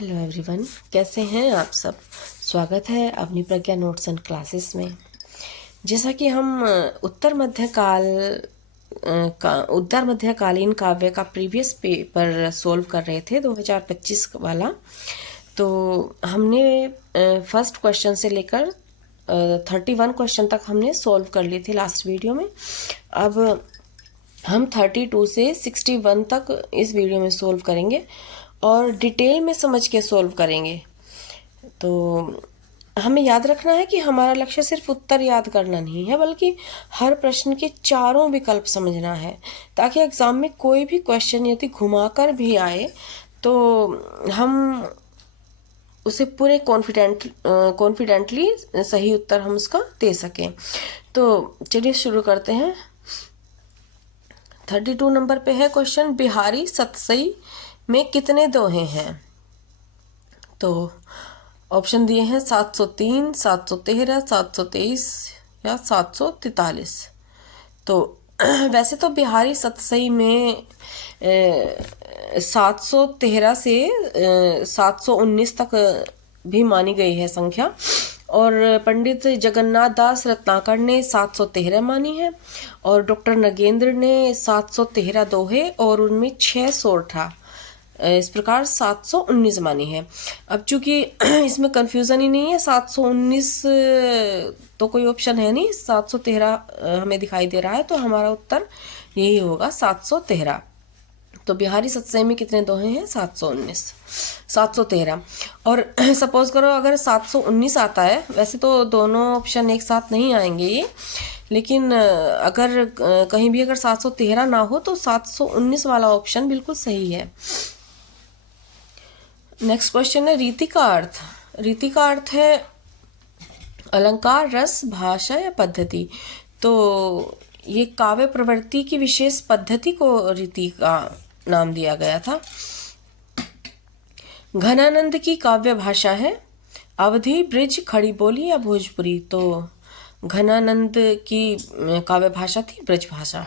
Hello everyone, कैसे हैं आप सब। स्वागत है अपनी प्रज्ञा नोट्स एंड क्लासेस में। जैसा कि हम उत्तर मध्यकालीन काव्य का प्रीवियस पेपर सोल्व कर रहे थे 2025 वाला। तो हमने फर्स्ट क्वेश्चन से लेकर 31 क्वेश्चन तक हमने सोल्व कर लिए थे लास्ट वीडियो में। अब हम 32 से 61 तक इस वीडियो में सोल्व करेंगे और डिटेल में समझ के सोल्व करेंगे। तो हमें याद रखना है कि हमारा लक्ष्य सिर्फ उत्तर याद करना नहीं है, बल्कि हर प्रश्न के चारों विकल्प समझना है, ताकि एग्जाम में कोई भी क्वेश्चन यदि घुमाकर भी आए तो हम उसे पूरे कॉन्फिडेंटली सही उत्तर हम उसका दे सकें। तो चलिए शुरू करते हैं। 32 नंबर पे है क्वेश्चन, बिहारी सतसई में कितने दोहे हैं। तो ऑप्शन दिए हैं 703, 713, 723 या 743। तो वैसे तो बिहारी सतसई में 713 से 719 तक भी मानी गई है संख्या, और पंडित जगन्नाथ दास रत्नाकर ने 713 मानी है, और डॉक्टर नगेंद्र ने 713 दोहे और उनमें 6 सोरठा, इस प्रकार 719 मानी है। अब चूंकि इसमें कन्फ्यूज़न ही नहीं है, 719 तो कोई ऑप्शन है नहीं, 713 हमें दिखाई दे रहा है, तो हमारा उत्तर यही होगा 713। तो बिहारी सतसई में कितने दोहे हैं? 719, 713। और सपोज करो अगर 719 आता है, वैसे तो दोनों ऑप्शन एक साथ नहीं आएंगे ये, लेकिन अगर कहीं भी अगर 713 ना हो तो 719 वाला ऑप्शन बिल्कुल सही है। नेक्स्ट क्वेश्चन है, रीति का अर्थ। रीति का अर्थ है अलंकार, रस, भाषा या पद्धति। तो ये काव्य प्रवृत्ति की विशेष पद्धति को रीति का नाम दिया गया था। घनानंद की काव्य भाषा है अवधी, ब्रिज, खड़ी बोली या भोजपुरी। तो घनानंद की काव्य भाषा थी ब्रज भाषा।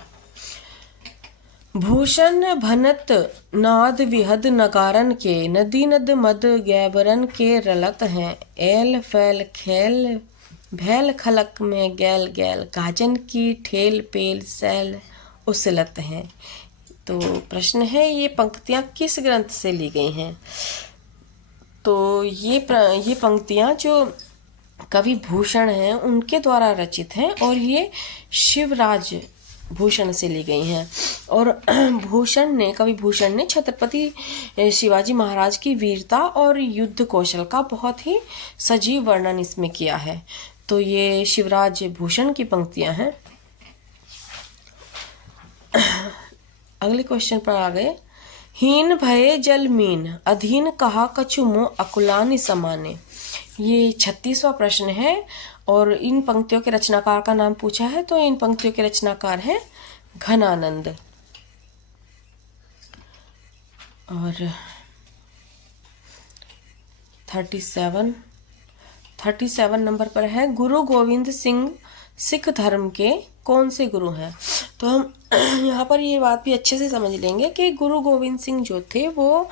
भूषण भनत नाद विहद नगारन के, नदी नद मद गैबरन के रलत हैं। एल फैल खेल भैल खलक में गैल गैल, गाजन की ठेल पेल सैल उसलत हैं। तो प्रश्न है, ये पंक्तियाँ किस ग्रंथ से ली गई हैं? तो ये पंक्तियाँ जो कवि भूषण हैं उनके द्वारा रचित हैं, और ये शिवराज भूषण से ली गई हैं। और कवि भूषण ने छत्रपति शिवाजी महाराज की वीरता और युद्ध कौशल का बहुत ही सजीव वर्णन इसमें किया है। तो ये शिवराज भूषण की पंक्तियां हैं। अगले क्वेश्चन पर आ गए। हीन भये जल मीन, अधीन कहा कछु मोह अकुलानि समाने। ये 36वां प्रश्न है, और इन पंक्तियों के रचनाकार का नाम पूछा है। तो इन पंक्तियों के रचनाकार हैं घनानंद। और 37 नंबर पर है, गुरु गोविंद सिंह सिख धर्म के कौन से गुरु हैं। तो हम यहाँ पर ये बात भी अच्छे से समझ लेंगे कि गुरु गोविंद सिंह जो थे वो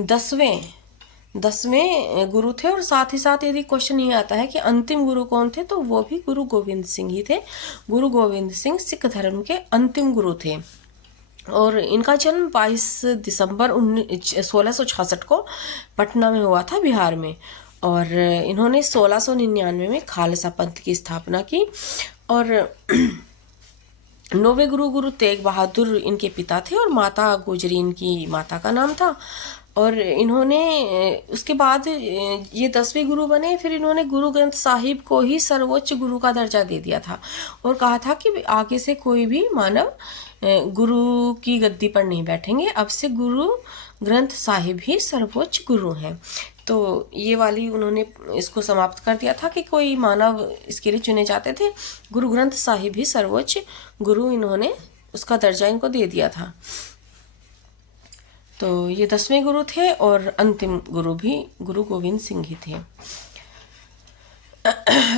10वें गुरु थे, और साथ ही साथ यदि क्वेश्चन ये आता है कि अंतिम गुरु कौन थे, तो वो भी गुरु गोविंद सिंह ही थे। गुरु गोविंद सिंह सिख धर्म के अंतिम गुरु थे, और इनका जन्म 22 दिसंबर 1666 को पटना में हुआ था, बिहार में। और इन्होंने 1699 में खालसा पंथ की स्थापना की। और 9वें गुरु तेग बहादुर इनके पिता थे, और माता गुजरी इनकी माता का नाम था। और इन्होंने उसके बाद ये 10वें गुरु बने। फिर इन्होंने गुरु ग्रंथ साहिब को ही सर्वोच्च गुरु का दर्जा दे दिया था, और कहा था कि आगे से कोई भी मानव गुरु की गद्दी पर नहीं बैठेंगे, अब से गुरु ग्रंथ साहिब ही सर्वोच्च गुरु हैं। तो ये वाली उन्होंने इसको समाप्त कर दिया था कि कोई मानव इसके लिए चुने जाते थे, गुरु ग्रंथ साहिब ही सर्वोच्च गुरु, इन्होंने उसका दर्जा इनको दे दिया था। तो ये 10वें गुरु थे, और अंतिम गुरु भी गुरु गोविंद सिंह ही थे।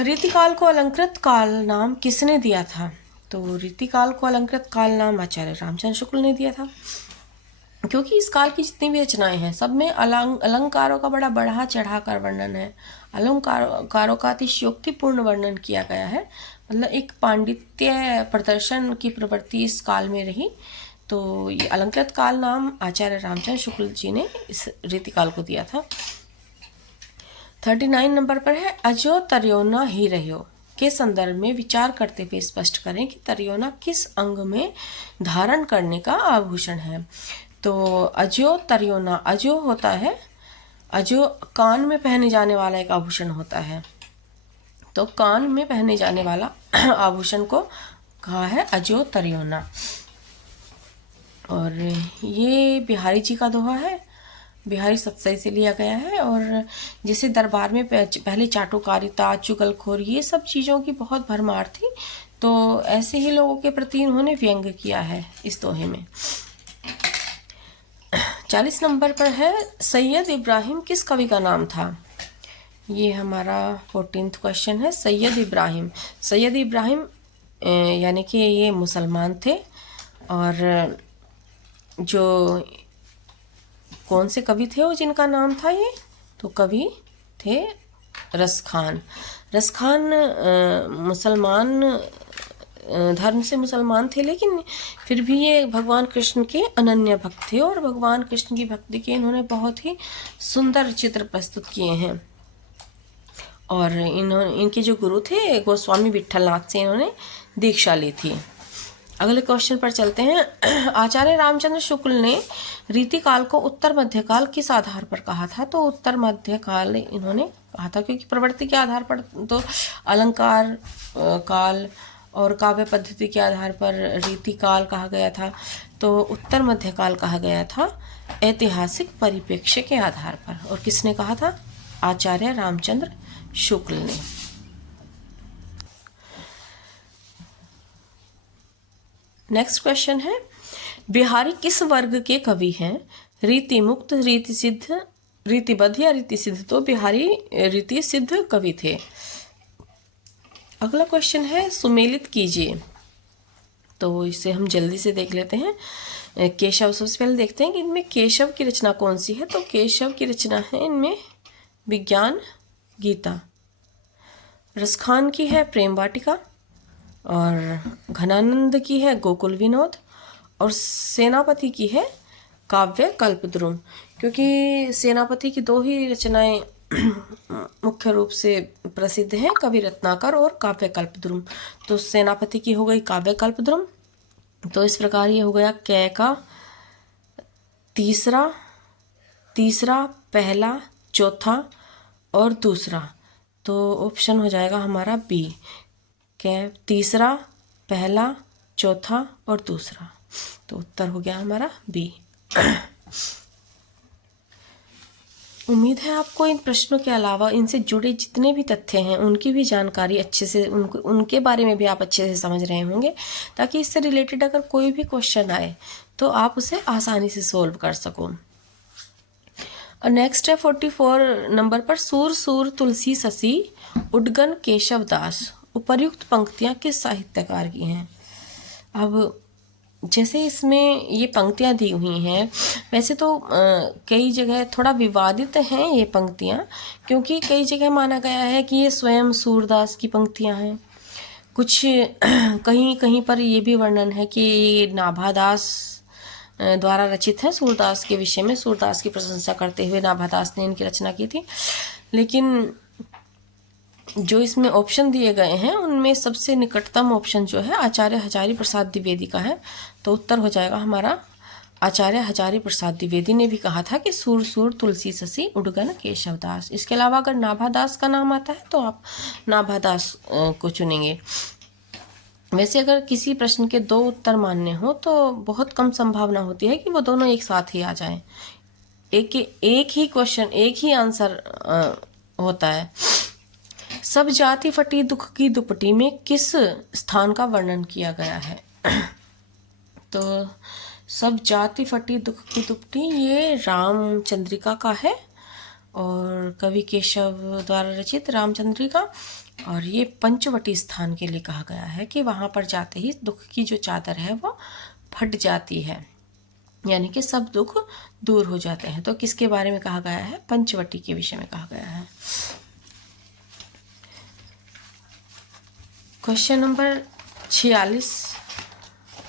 रीतिकाल को अलंकृत काल नाम किसने दिया था? तो रीतिकाल को अलंकृत काल नाम आचार्य रामचंद्र शुक्ल ने दिया था। क्योंकि इस काल की जितनी भी रचनाएं हैं सब में अलंकारों का बड़ा बढ़ा चढ़ा कर वर्णन है, अलंकारों का अतिशयोक्तिपूर्ण वर्णन किया गया है। मतलब एक पांडित्य प्रदर्शन की प्रवृत्ति इस काल में रही। तो ये अलंकृत काल नाम आचार्य रामचंद्र शुक्ल जी ने इस रीतिकाल को दिया था। 39 नंबर पर है अजो तर्योना ही रहो के संदर्भ में विचार करते हुए स्पष्ट करें कि तर्योना किस अंग में धारण करने का आभूषण है। तो अजो तर्योना, अजो होता है, अजो कान में पहने जाने वाला एक आभूषण होता है। तो कान में पहने जाने वाला आभूषण को कहा है अजो तर्योना। और ये बिहारी जी का दोहा है, बिहारी सत्सई से लिया गया है। और जैसे दरबार में पहले चाटुकारिता, चुगलखोरी, ये सब चीज़ों की बहुत भरमार थी, तो ऐसे ही लोगों के प्रति इन्होंने व्यंग किया है इस दोहे में। 40 नंबर पर है सैयद इब्राहिम किस कवि का नाम था। ये हमारा 14th क्वेश्चन है। सैयद इब्राहिम, सैयद इब्राहिम यानी कि ये मुसलमान थे। और जो कौन से कवि थे वो जिनका नाम था ये, तो कवि थे रसखान। रसखान मुसलमान धर्म से मुसलमान थे, लेकिन फिर भी ये भगवान कृष्ण के अनन्य भक्त थे और भगवान कृष्ण की भक्ति के इन्होंने बहुत ही सुंदर चित्र प्रस्तुत किए हैं। और इनके जो गुरु थे गोस्वामी विट्ठलनाथ से इन्होंने दीक्षा ली थी। अगले क्वेश्चन पर चलते हैं। आचार्य रामचंद्र शुक्ल ने रीतिकाल को उत्तर मध्यकाल किस आधार पर कहा था। तो उत्तर मध्यकाल इन्होंने कहा था क्योंकि प्रवृत्ति के आधार पर तो अलंकार काल और काव्य पद्धति के आधार पर रीतिकाल कहा गया था, तो उत्तर मध्यकाल कहा गया था ऐतिहासिक परिप्रेक्ष्य के आधार पर। और किसने कहा था? आचार्य रामचंद्र शुक्ल ने। नेक्स्ट क्वेश्चन है बिहारी किस वर्ग के कवि हैं? रीति मुक्त, रीति सिद्ध, रीतिबद्ध या रीति सिद्ध? तो बिहारी रीति सिद्ध कवि थे। अगला क्वेश्चन है सुमेलित कीजिए, तो इसे हम जल्दी से देख लेते हैं। केशव, सबसे पहले देखते हैं कि इनमें केशव की रचना कौन सी है। तो केशव की रचना है इनमें विज्ञान गीता, रसखान की है प्रेम वाटिका, और घनानंद की है गोकुल विनोद, और सेनापति की है काव्य कल्पद्रुम। क्योंकि सेनापति की दो ही रचनाएं मुख्य रूप से प्रसिद्ध हैं, कवि रत्नाकर और काव्य कल्पद्रुम। तो सेनापति की हो गई काव्य कल्पद्रुम। तो इस प्रकार ये हो गया कै का तीसरा, पहला, चौथा और दूसरा। तो ऑप्शन हो जाएगा हमारा बी, कै तीसरा, पहला, चौथा और दूसरा। तो उत्तर हो गया हमारा बी। उम्मीद है आपको इन प्रश्नों के अलावा इनसे जुड़े जितने भी तथ्य हैं उनकी भी जानकारी अच्छे से, उनके बारे में भी आप अच्छे से समझ रहे होंगे, ताकि इससे रिलेटेड अगर कोई भी क्वेश्चन आए तो आप उसे आसानी से सोल्व कर सको। और नेक्स्ट है 44 नंबर पर सूर सूर तुलसी ससी उडगन केशव दास। उपर्युक्त पंक्तियां किस साहित्यकार की हैं? अब जैसे इसमें ये पंक्तियां दी हुई हैं, वैसे तो कई जगह थोड़ा विवादित हैं ये पंक्तियां, क्योंकि कई जगह माना गया है कि ये स्वयं सूरदास की पंक्तियां हैं। कुछ कहीं कहीं पर ये भी वर्णन है कि ये नाभादास द्वारा रचित है। सूरदास के विषय में सूरदास की प्रशंसा करते हुए नाभादास ने इनकी रचना की थी। लेकिन जो इसमें ऑप्शन दिए गए हैं उनमें सबसे निकटतम ऑप्शन जो है आचार्य हजारी प्रसाद द्विवेदी का है। तो उत्तर हो जाएगा हमारा आचार्य हजारी प्रसाद द्विवेदी ने भी कहा था कि सूर सूर तुलसी ससी उडगन केशव दास। इसके अलावा अगर नाभादास का नाम आता है तो आप नाभादास को चुनेंगे। वैसे अगर किसी प्रश्न के दो उत्तर मानने हो तो बहुत कम संभावना होती है कि वो दोनों एक साथ ही आ जाएं। एक ही क्वेश्चन, एक ही आंसर होता है। सब जाति फटी दुख की दुपटी में किस स्थान का वर्णन किया गया है? तो सब जाति फटी दुख की दुपटी ये रामचंद्रिका का है, और कवि केशव द्वारा रचित रामचंद्रिका। और ये पंचवटी स्थान के लिए कहा गया है कि वहाँ पर जाते ही दुख की जो चादर है वो फट जाती है। यानी कि सब दुख दूर हो जाते हैं। तो किसके बारे में कहा गया है? पंचवटी के विषय में कहा गया है। क्वेश्चन नंबर 46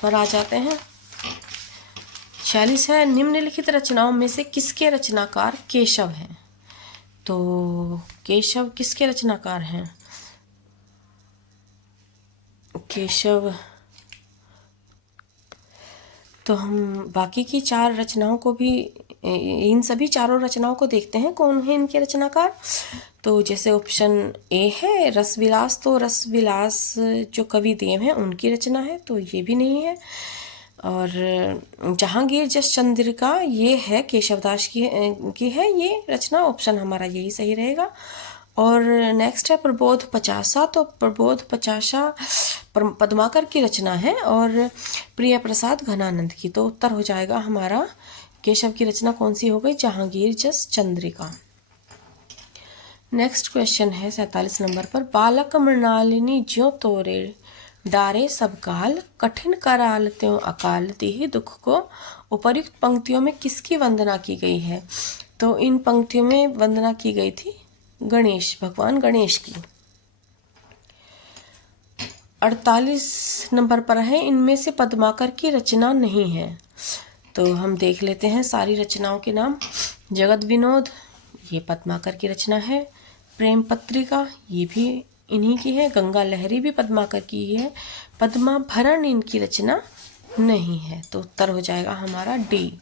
पर आ जाते हैं। 46 है, निम्नलिखित रचनाओं में से किसके रचनाकार केशव हैं? तो केशव किसके रचनाकार हैं? केशव, तो हम बाकी की 4 रचनाओं को भी, इन सभी चारों रचनाओं को देखते हैं कौन है इनके रचनाकार। तो जैसे ऑप्शन ए है रसविलास, तो रसविलास जो कवि देव हैं उनकी रचना है, तो ये भी नहीं है। और जहांगीर जस चंद्रिका ये है केशवदास की है ये रचना, ऑप्शन हमारा यही सही रहेगा। और नेक्स्ट है प्रबोध पचासा, तो प्रबोध पचासा पद्माकर की रचना है और प्रिय प्रसाद घनानंद की, तो उत्तर हो जाएगा हमारा केशव की रचना कौन सी हो गई? जहांगीर जस चंद्रिका। नेक्स्ट क्वेश्चन है 47 नंबर पर, बालक मृणालिनी ज्यों तोरे डारे सब काल, कठिन कराल त्यों अकाल तिहि दुख को। उपर्युक्त पंक्तियों में किसकी वंदना की गई है? तो इन पंक्तियों में वंदना की गई थी गणेश, भगवान गणेश की। 48 नंबर पर है, इनमें से पद्माकर की रचना नहीं है। तो हम देख लेते हैं सारी रचनाओं के नाम। जगत विनोद ये पद्माकर की रचना है, प्रेम पत्रिका ये भी इन्हीं की है, गंगा लहरी भी पद्माकर की ही है, पद्माभरण इनकी रचना नहीं है, तो उत्तर हो जाएगा हमारा डी।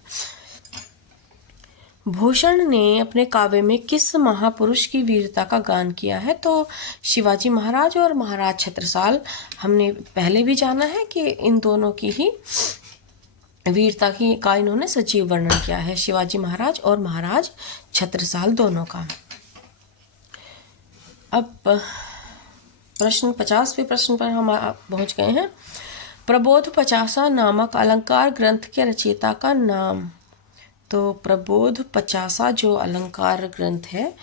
भूषण ने अपने काव्य में किस महापुरुष की वीरता का गान किया है? तो शिवाजी महाराज और महाराज छत्रसाल। हमने पहले भी जाना है कि इन दोनों की ही वीरता की का इन्होंने सजीव वर्णन किया है, शिवाजी महाराज और महाराज छत्रसाल दोनों का। अब प्रश्न 50वें प्रश्न पर हम पहुंच गए हैं। प्रबोध पचासा नामक अलंकार ग्रंथ के रचयिता का नाम? तो प्रबोध पचासा जो अलंकार ग्रंथ है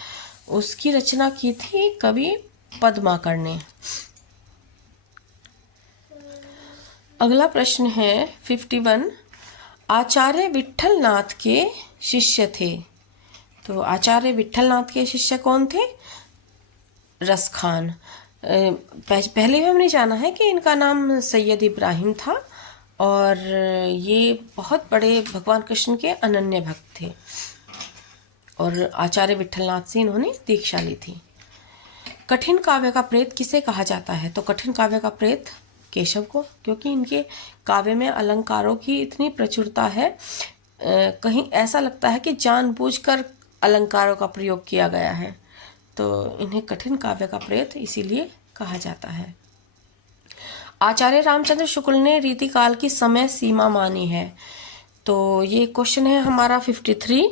उसकी रचना की थी कवि पद्माकर ने। अगला प्रश्न है 51, आचार्य विट्ठल नाथ के शिष्य थे। तो आचार्य विट्ठल नाथ के शिष्य कौन थे? रस खान। पहले भी हमने जाना है कि इनका नाम सैयद इब्राहिम था और ये बहुत बड़े भगवान कृष्ण के अनन्य भक्त थे और आचार्य विट्ठलनाथ से इन्होंने दीक्षा ली थी। कठिन काव्य का प्रेत किसे कहा जाता है? तो कठिन काव्य का प्रेत केशव को, क्योंकि इनके काव्य में अलंकारों की इतनी प्रचुरता है, कहीं ऐसा लगता है कि जानबूझकर अलंकारों का प्रयोग किया गया है, तो इन्हें कठिन काव्य का प्रेत इसीलिए कहा जाता है। आचार्य रामचंद्र शुक्ल ने रीतिकाल की समय सीमा मानी है। तो ये क्वेश्चन है हमारा 53।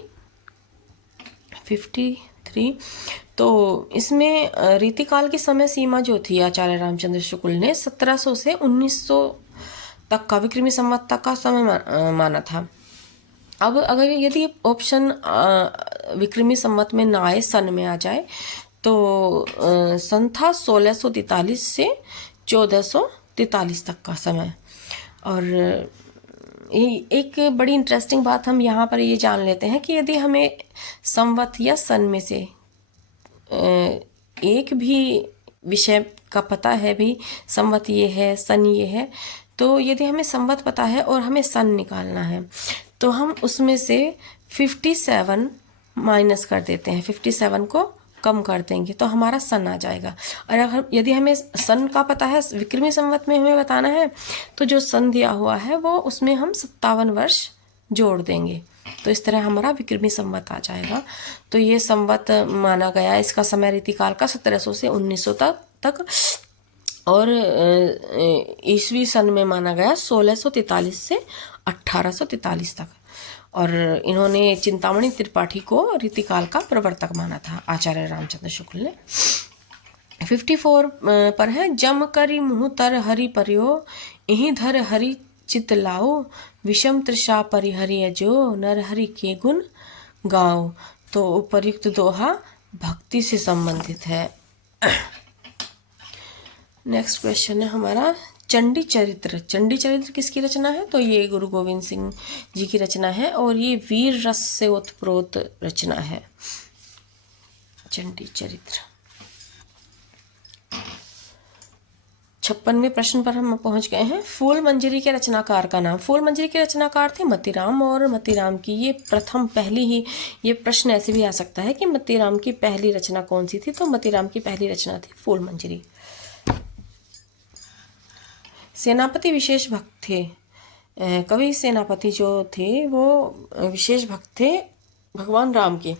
तो इसमें रीतिकाल की समय सीमा जो थी आचार्य रामचंद्र शुक्ल ने 1700 से 1900 तक का विक्रमी संवत तक का समय माना था। अब अगर यदि ऑप्शन विक्रमी संवत में ना आए, सन में आ जाए, तो सन था 1643 से 1443 तक का समय। और एक बड़ी इंटरेस्टिंग बात हम यहाँ पर ये जान लेते हैं कि यदि हमें संवत या सन में से एक भी विषय का पता है, भी संवत ये है, सन ये है, तो यदि हमें संवत पता है और हमें सन निकालना है तो हम उसमें से 57 माइनस कर देते हैं, 57 को कम कर देंगे तो हमारा सन आ जाएगा। और अगर यदि हमें सन का पता है, विक्रमी संवत में हमें बताना है, तो जो सन दिया हुआ है वो उसमें हम 57 वर्ष जोड़ देंगे, तो इस तरह हमारा विक्रमी संवत आ जाएगा। तो ये संवत माना गया, इसका समय रीतिकाल का 1700 से 1900 तक और ईस्वी सन में माना गया 1643 से 1843 तक। और इन्होंने चिंतामणि त्रिपाठी को रीतिकाल का प्रवर्तक माना था आचार्य रामचंद्र शुक्ल ने। 54 पर है, जम करी मुँह तर हरि पर्यो यहीं धर हरि चित लाओ, विषम तृषा परिहरिय जो नर हरि के गुण गाओ। तो उपर्युक्त दोहा भक्ति से संबंधित है। नेक्स्ट क्वेश्चन है हमारा चंडी चरित्र, चंडी चरित्र किसकी रचना है? तो ये गुरु गोविंद सिंह जी की रचना है और ये वीर रस से ओतप्रोत रचना है चंडी चरित्र। 56वें प्रश्न पर हम पहुंच गए हैं। फूल मंजरी के रचनाकार का नाम। फूल मंजरी के रचनाकार थे मतीराम, और मतीराम की ये प्रथम पहली ही, ये प्रश्न ऐसे भी आ सकता है कि मतीराम की पहली रचना कौन सी थी? तो मतीराम की पहली रचना थी फूल मंजरी। सेनापति विशेष भक्त थे। कवि सेनापति जो थे वो विशेष भक्त थे भगवान राम के,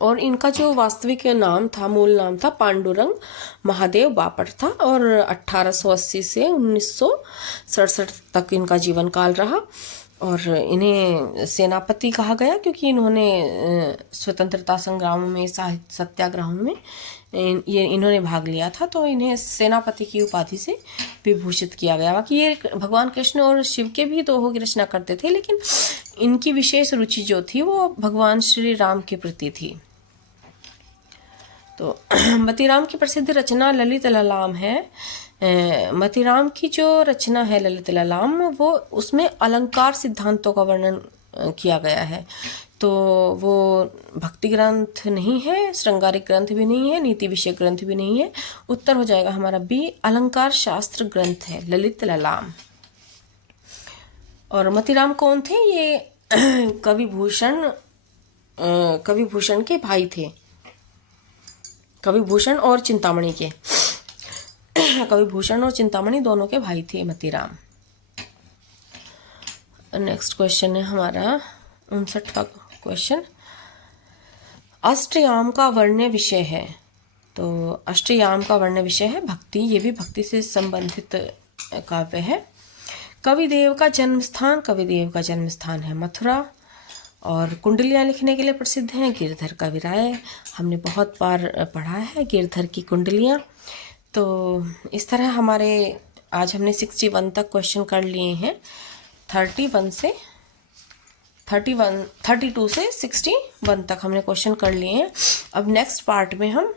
और इनका जो वास्तविक नाम था, मूल नाम था पांडुरंग महादेव बापट था, और 1880 से 1967 तक इनका जीवन काल रहा। और इन्हें सेनापति कहा गया क्योंकि इन्होंने स्वतंत्रता संग्राम में, सत्याग्रहों में इन्होंने भाग लिया था, तो इन्हें सेनापति की उपाधि से विभूषित किया गया। बाकी ये भगवान कृष्ण और शिव के भी दोहों की रचना करते थे, लेकिन इनकी विशेष रुचि जो थी वो भगवान श्री राम के प्रति थी। तो मतीराम की प्रसिद्ध रचना ललित ललाम है। मतीराम की जो रचना है ललित ललाम, वो उसमें अलंकार सिद्धांतों का वर्णन किया गया है। तो वो भक्ति ग्रंथ नहीं है, श्रृंगारिक ग्रंथ भी नहीं है, नीति विषय ग्रंथ भी नहीं है। उत्तर हो जाएगा हमारा बी, अलंकार शास्त्र ग्रंथ है ललित ललाम। और मतीराम कौन थे? ये कवि भूषण के भाई थे, कवि भूषण और चिंतामणि के। कवि भूषण और चिंतामणि दोनों के भाई थे मतीराम। नेक्स्ट क्वेश्चन है हमारा 59वां क्वेश्चन। अष्टयाम का वर्ण विषय है। तो अष्टयाम का वर्ण विषय है भक्ति। ये भी भक्ति से संबंधित काव्य है। कविदेव का जन्म स्थान, कविदेव का जन्म स्थान है मथुरा, और कुंडलियाँ लिखने के लिए प्रसिद्ध हैं गिरधर कविराय। हमने बहुत बार पढ़ा है गिरधर की कुंडलियाँ। तो इस तरह हमारे आज हमने 61 तक क्वेश्चन कर लिए हैं। 32 से 61 तक हमने क्वेश्चन कर लिए हैं। अब नेक्स्ट पार्ट में हम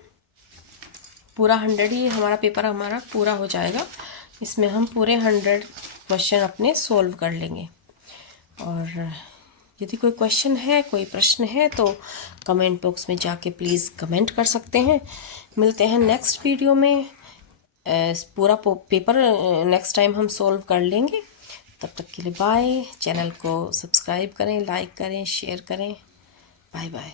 पूरा 100 ही हमारा पेपर पूरा हो जाएगा। इसमें हम पूरे 100 क्वेश्चन अपने सोल्व कर लेंगे। और यदि कोई क्वेश्चन है, कोई प्रश्न है, तो कमेंट बॉक्स में जाके प्लीज़ कमेंट कर सकते हैं। मिलते हैं नेक्स्ट वीडियो में। पूरा पेपर नेक्स्ट टाइम हम सोल्व कर लेंगे। तब तक के लिए बाय। चैनल को सब्सक्राइब करें, लाइक करें, शेयर करें। Bye bye.